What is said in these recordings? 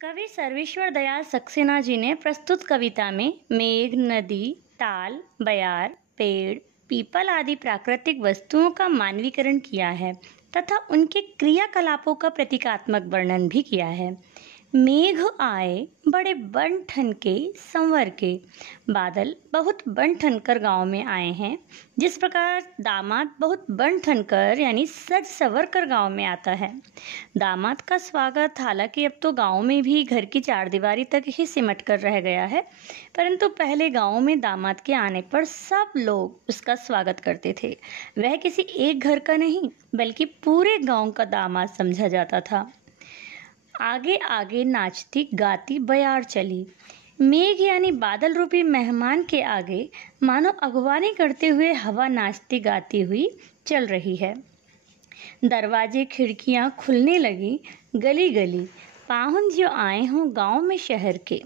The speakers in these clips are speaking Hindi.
कवि सर्वेश्वर दयाल सक्सेना जी ने प्रस्तुत कविता में मेघ, नदी, ताल, बयार, पेड़, पीपल आदि प्राकृतिक वस्तुओं का मानवीकरण किया है तथा उनके क्रियाकलापों का प्रतीकात्मक वर्णन भी किया है। मेघ आए बड़े बन ठन के संवर के। बादल बहुत बन ठन कर गाँव में आए हैं। जिस प्रकार दामाद बहुत बन ठन कर यानी सज संवर कर गाँव में आता है। दामाद का स्वागत हालांकि अब तो गाँव में भी घर की चारदीवारी तक ही सिमट कर रह गया है, परंतु पहले गाँव में दामाद के आने पर सब लोग उसका स्वागत करते थे। वह किसी एक घर का नहीं बल्कि पूरे गाँव का दामाद समझा जाता था। आगे आगे नाचती गाती बयार चली। मेघ यानी बादल रूपी मेहमान के आगे मानो अगवानी करते हुए हवा नाचती गाती हुई चल रही है। दरवाजे खिड़कियां खुलने लगी, गली गली पाहुन जो आए हों गांव में शहर के।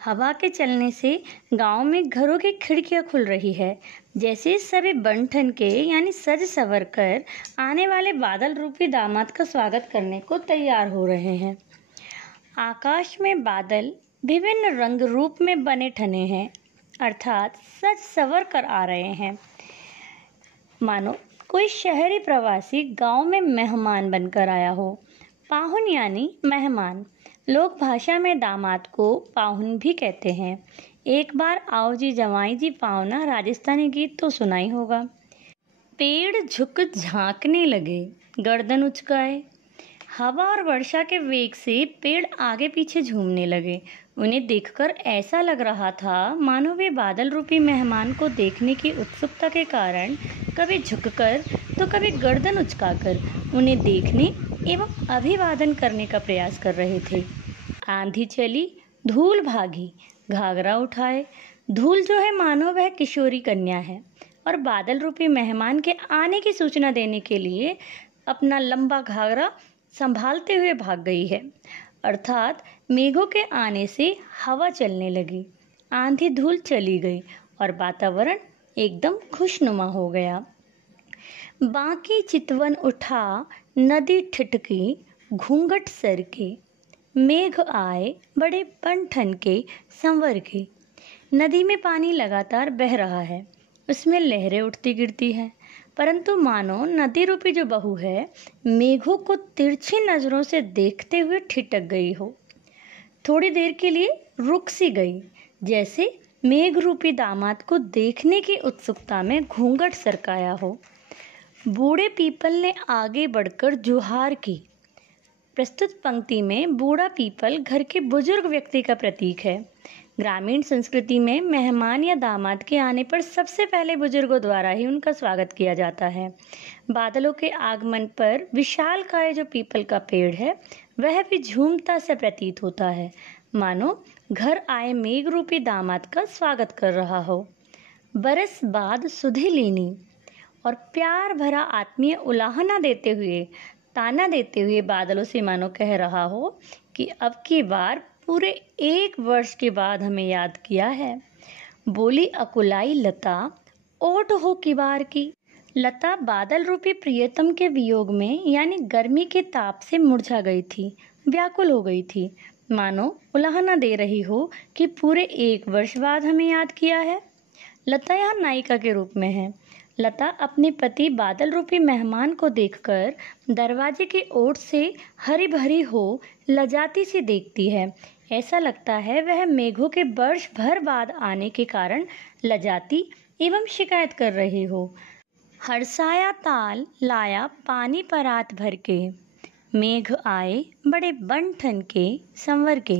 हवा के चलने से गांव में घरों की खिड़कियां खुल रही है, जैसे सभी बन ठन के यानी सज संवर कर आने वाले बादल रूपी दामाद का स्वागत करने को तैयार हो रहे हैं। आकाश में बादल विभिन्न रंग रूप में बने ठने हैं, अर्थात सज संवर कर आ रहे हैं। मानो कोई शहरी प्रवासी गांव में मेहमान बनकर आया हो। पाहुन यानी मेहमान। लोक भाषा में दामाद को पाहुन भी कहते हैं। एक बार आओ जी जवाई जी पावना राजस्थानी गीत तो सुना ही होगा। पेड़ झुक झांकने लगे, गर्दन उचकाए। हवा और वर्षा के वेग से पेड़ आगे पीछे झूमने लगे। उन्हें देखकर ऐसा लग रहा था मानो वे बादल रूपी मेहमान को देखने की उत्सुकता के कारण कभी झुककर तो कभी गर्दन उचकाकर उन्हें देखने एवं अभिवादन करने का प्रयास कर रहे थे। आंधी चली, धूल भागी, घाघरा उठाए। धूल जो है मानो वह किशोरी कन्या है और बादल रूपी मेहमान के आने की सूचना देने के लिए अपना लंबा घाघरा संभालते हुए भाग गई है। अर्थात मेघों के आने से हवा चलने लगी, आंधी धूल चली गई और वातावरण एकदम खुशनुमा हो गया। बाकी चितवन उठा, नदी ठिठकी, घूंघट सर के। मेघ आए बड़े बन ठन के संवर के। नदी में पानी लगातार बह रहा है, उसमें लहरें उठती गिरती हैं, परंतु मानो नदी रूपी जो बहू है मेघों को तिरछी नजरों से देखते हुए ठिठक गई हो। थोड़ी देर के लिए रुक सी गई, जैसे मेघ रूपी दामाद को देखने की उत्सुकता में घूंघट सरकाया हो। बूढ़े पीपल ने आगे बढ़कर जुहार की। प्रस्तुत पंक्ति में बूढ़ा पीपल घर के बुजुर्ग व्यक्ति का प्रतीक है। ग्रामीण संस्कृति में मेहमान या दामाद के आने पर सबसे पहले बुजुर्गों द्वारा ही उनका स्वागत किया जाता है। बादलों के आगमन पर विशालकाय जो पीपल का पेड़ है वह भी झूमता सा प्रतीत होता है, मानो घर आए मेघ रूपी दामाद का स्वागत कर रहा हो। बरस बाद सुधि लीनी और प्यार भरा आत्मीय उलाहना देते हुए, ताना देते हुए बादलों से मानो कह रहा हो कि अब की बार पूरे 1 वर्ष के बाद हमें याद किया है। बोली अकुलाई लता, ओट हो किबार की। लता बादल रूपी प्रियतम के वियोग में यानी गर्मी के ताप से मुरझा गई थी, व्याकुल हो गई थी, मानो उलाहना दे रही हो कि पूरे 1 वर्ष बाद हमें याद किया है। लता यहाँ नायिका के रूप में है। लता अपने पति बादल रूपी मेहमान को देखकर दरवाजे की ओर से हरी भरी हो लजाती सी देखती है। ऐसा लगता है वह मेघों के वर्ष भर बाद आने के कारण लजाती एवं शिकायत कर रही हो। हर्षाया ताल लाया पानी परात भर के। मेघ आए बड़े बन ठन के संवर के।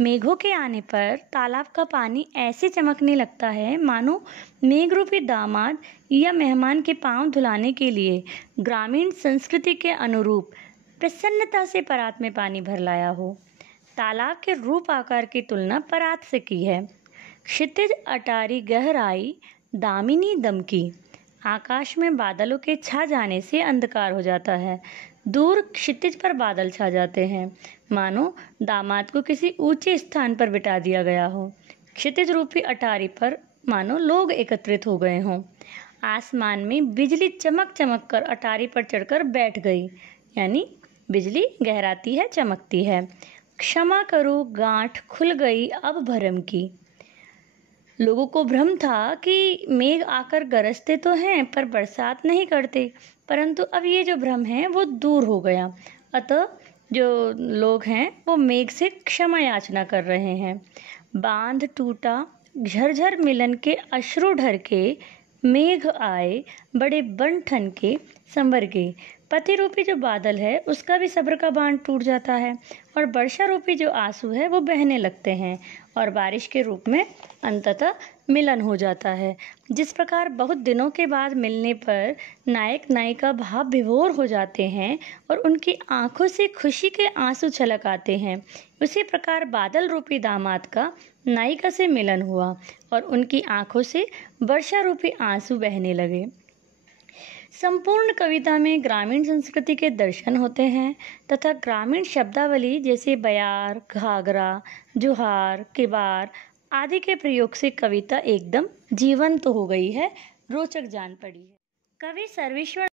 मेघों के आने पर तालाब का पानी ऐसे चमकने लगता है मानो मेघ रूपी दामाद या मेहमान के पांव धुलाने के लिए ग्रामीण संस्कृति के अनुरूप प्रसन्नता से परात में पानी भर लाया हो। तालाब के रूप आकार की तुलना परात से की है। क्षितिज अटारी गहराई, दामिनी दमकी। आकाश में बादलों के छा जाने से अंधकार हो जाता है। दूर क्षितिज पर बादल छा जाते हैं, मानो दामाद को किसी ऊंचे स्थान पर बिठा दिया गया हो। क्षितिज रूपी अटारी पर मानो लोग एकत्रित हो गए हों। आसमान में बिजली चमक चमक कर अटारी पर चढ़कर बैठ गई, यानी बिजली गहराती है, चमकती है। क्षमा करो गांठ खुल गई अब भरम की। लोगों को भ्रम था कि मेघ आकर गरजते तो हैं पर बरसात नहीं करते, परंतु अब ये जो भ्रम है वो दूर हो गया। अतः जो लोग हैं वो मेघ से क्षमा याचना कर रहे हैं। बांध टूटा झरझर मिलन के अश्रु ढर के, मेघ आए बड़े बन ठन के संवर के। पति रूपी जो बादल है उसका भी सब्र का बांध टूट जाता है और वर्षा रूपी जो आंसू है वो बहने लगते हैं और बारिश के रूप में अंततः मिलन हो जाता है। जिस प्रकार बहुत दिनों के बाद मिलने पर नायक नायिका भाव विभोर हो जाते हैं और उनकी आंखों से खुशी के आंसू छलक आते हैं, उसी प्रकार बादल रूपी दामाद का नायिका से मिलन हुआ और उनकी आंखों से वर्षा रूपी आंसू बहने लगे। संपूर्ण कविता में ग्रामीण संस्कृति के दर्शन होते हैं तथा ग्रामीण शब्दावली जैसे बयार, घाघरा, जुहार, किबार आदि के प्रयोग से कविता एकदम जीवंत हो गई है, रोचक जान पड़ी है। कवि सर्वेश्वर